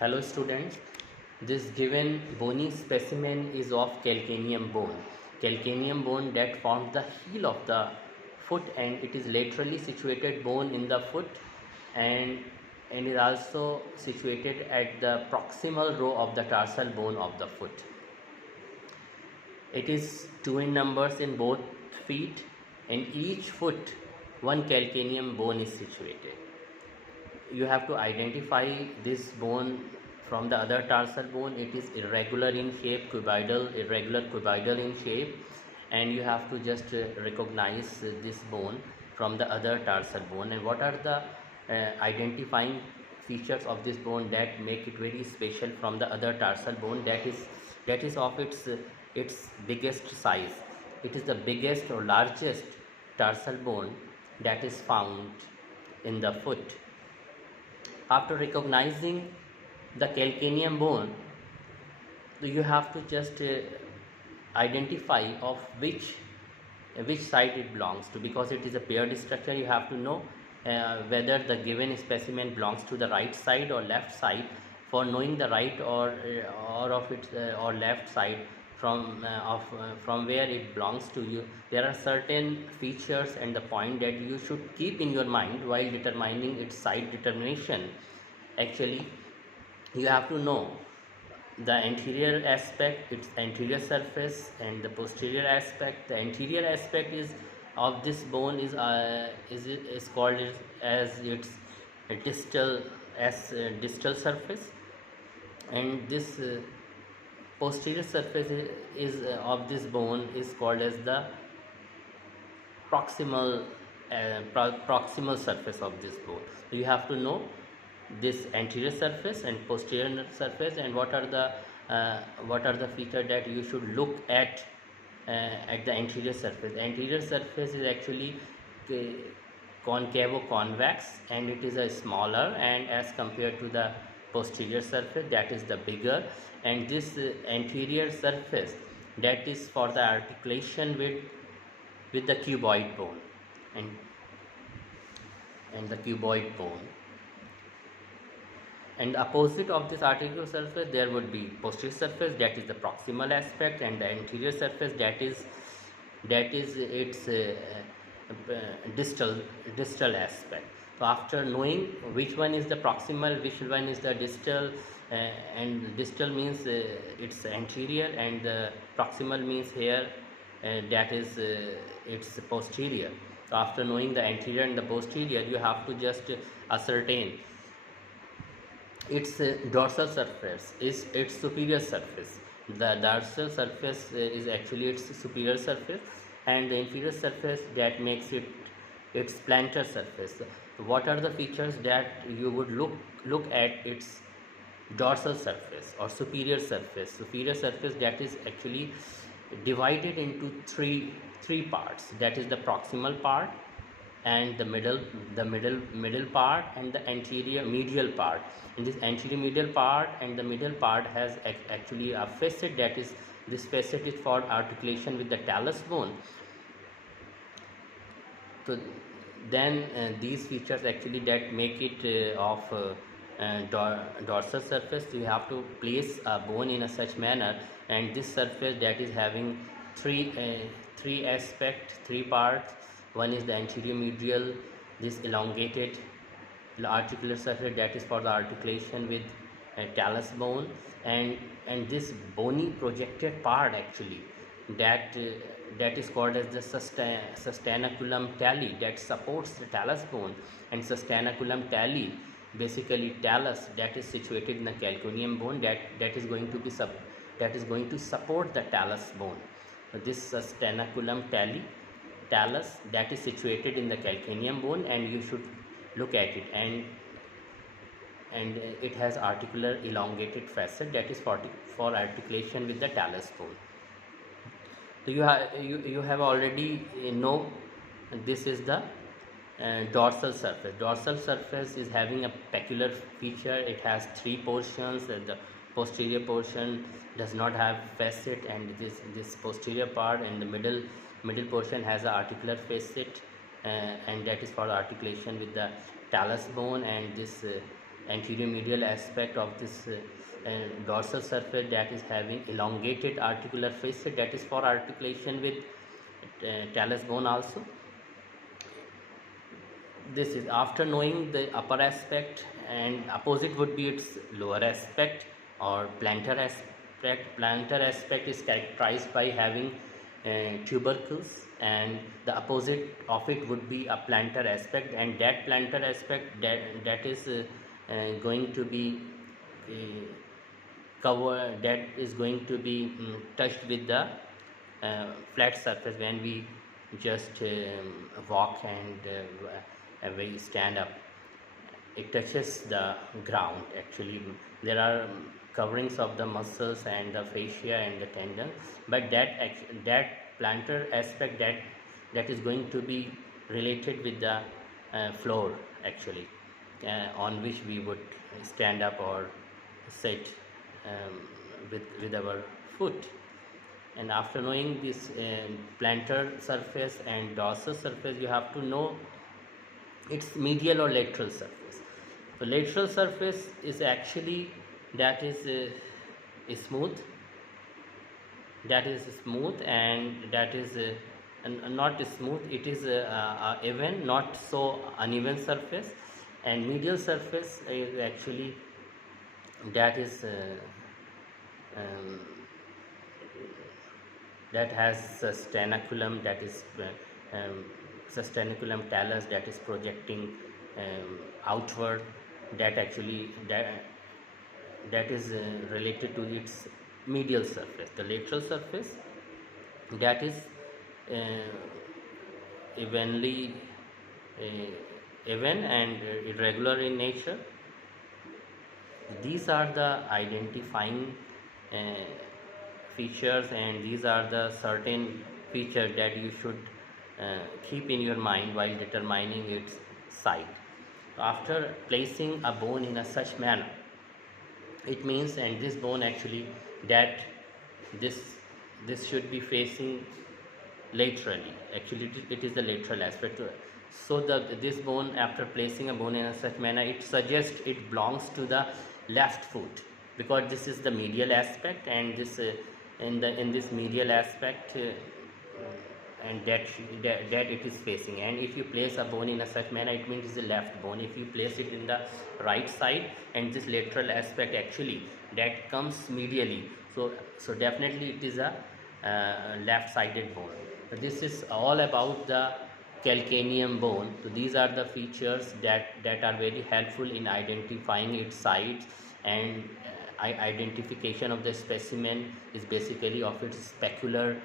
Hello students, this given bony specimen is of calcaneum bone. Calcaneum bone that forms the heel of the foot, and it is laterally situated bone in the foot, and is also situated at the proximal row of the tarsal bone of the foot. It is 2 in numbers in both feet, and each foot one calcaneum bone is situated. You have to identify this bone from the other tarsal bone. It is irregular in shape, irregular cuboidal in shape, and you have to just recognize this bone from the other tarsal bone. And what are the identifying features of this bone that make it very special from the other tarsal bone? That is of its biggest size. It is the biggest or largest tarsal bone that is found in the foot. After recognizing the calcaneum bone, you have to just identify of which side it belongs to, because it is a paired structure. You have to know whether the given specimen belongs to the right side or left side. For knowing the right or of its or left side from where it belongs to you, there are certain features and the point that you should keep in your mind while determining its side determination. Actually, you have to know the anterior aspect, its anterior surface, and the posterior aspect. The anterior aspect is of this bone is called as its distal surface, and this posterior surface of this bone is called as the proximal proximal surface of this bone. So you have to know this anterior surface and posterior surface, and what are the features that you should look at the anterior surface. Anterior surface is actually uh, concavo-convex, and it is a smaller, and as compared to the posterior surface, that is the bigger. And this anterior surface, that is for the articulation with the cuboid bone and the cuboid bone. And opposite of this articular surface, there would be posterior surface, that is the proximal aspect, and the anterior surface, that is its distal aspect. So after knowing which one is the proximal, which one is the distal, and distal means it's anterior, and the proximal means here that is it's posterior. So after knowing the anterior and the posterior, you have to just ascertain its dorsal surface is its superior surface. The dorsal surface is actually its superior surface, and the inferior surface, that makes it its plantar surface. So what are the features that you would look at its dorsal surface or superior surface? Superior surface, that is actually divided into three parts. That is the proximal part, and the middle part, and the anterior medial part. In this anterior medial part and the middle part has actually a facet, that is this facet is for articulation with the talus bone. So then these features actually that make it of dorsal surface. You have to place a bone in a such manner, and this surface, that is having three aspect, three parts. One is the anterior medial, this elongated articular surface, that is for the articulation with talus bone, and this bony projected part actually, that that is called as the sustainaculum tali, that supports the talus bone. And sustainaculum tali, basically talus, that is situated in the calcaneum bone, that is going to be that is going to support the talus bone. So this sustainaculum talus, that is situated in the calcaneum bone, and you should look at it, and it has articular elongated facet, that is for articulation with the talus bone. So you have already know this is the dorsal surface. Dorsal surface is having a peculiar feature. It has three portions. The posterior portion does not have facet, and this posterior part and the middle portion has a articular facet, and that is for articulation with the talus bone. And this anterior medial aspect of this dorsal surface, that is having elongated articular fascia, that is for articulation with talus bone also. This is after knowing the upper aspect, and opposite would be its lower aspect or plantar aspect. Plantar aspect is characterized by having tubercles, and the opposite of it would be a plantar aspect, and that plantar aspect, that is going to be uh, cover, that is going to be touched with the flat surface when we just walk, and we stand up, it touches the ground. Actually, there are coverings of the muscles and the fascia and the tendon, but that plantar aspect, that is going to be related with the floor, actually, on which we would stand up or sit with our foot. And after knowing this plantar surface and dorsal surface, you have to know its medial or lateral surface. So lateral surface is actually, that is smooth, and that is not smooth, it is even, not so uneven surface. And medial surface is actually, that is um, that has sustainaculum, that is sustainaculum talus, that is projecting outward, that actually, that is related to its medial surface. The lateral surface, that is uh, evenly even and irregular in nature. These are the identifying uh, features, and these are the certain features that you should keep in your mind while determining its site. After placing a bone in a such manner, it means, and this bone actually, that this this should be facing laterally. Actually, it is the lateral aspect. So this bone, after placing a bone in a such manner, it suggests it belongs to the left foot, because this is the medial aspect, and this in this medial aspect, and that it is facing. And if you place a bone in a such manner, it means it's the left bone. If you place it in the right side, and this lateral aspect, actually, that comes medially, so definitely it is a left sided bone. So this is all about the calcaneum bone. So these are the features that are very helpful in identifying its sites, and identification of the specimen is basically of its specular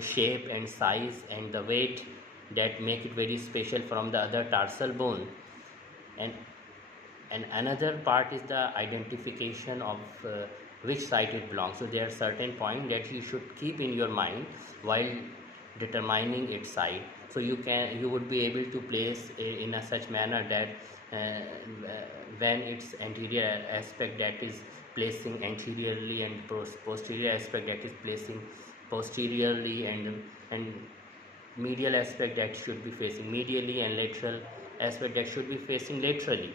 shape and size and the weight, that make it very special from the other tarsal bone. And and another part is the identification of which site it belongs. So there are certain points that you should keep in your mind while determining its site, so you would be able to place in a such manner that when its anterior aspect, that is placing anteriorly, and posterior aspect, that is placing posteriorly, and medial aspect, that should be facing medially, and lateral aspect, that should be facing laterally.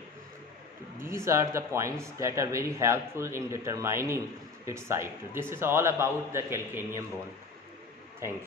These are the points that are very helpful in determining its site. This is all about the calcaneum bone. Thank you.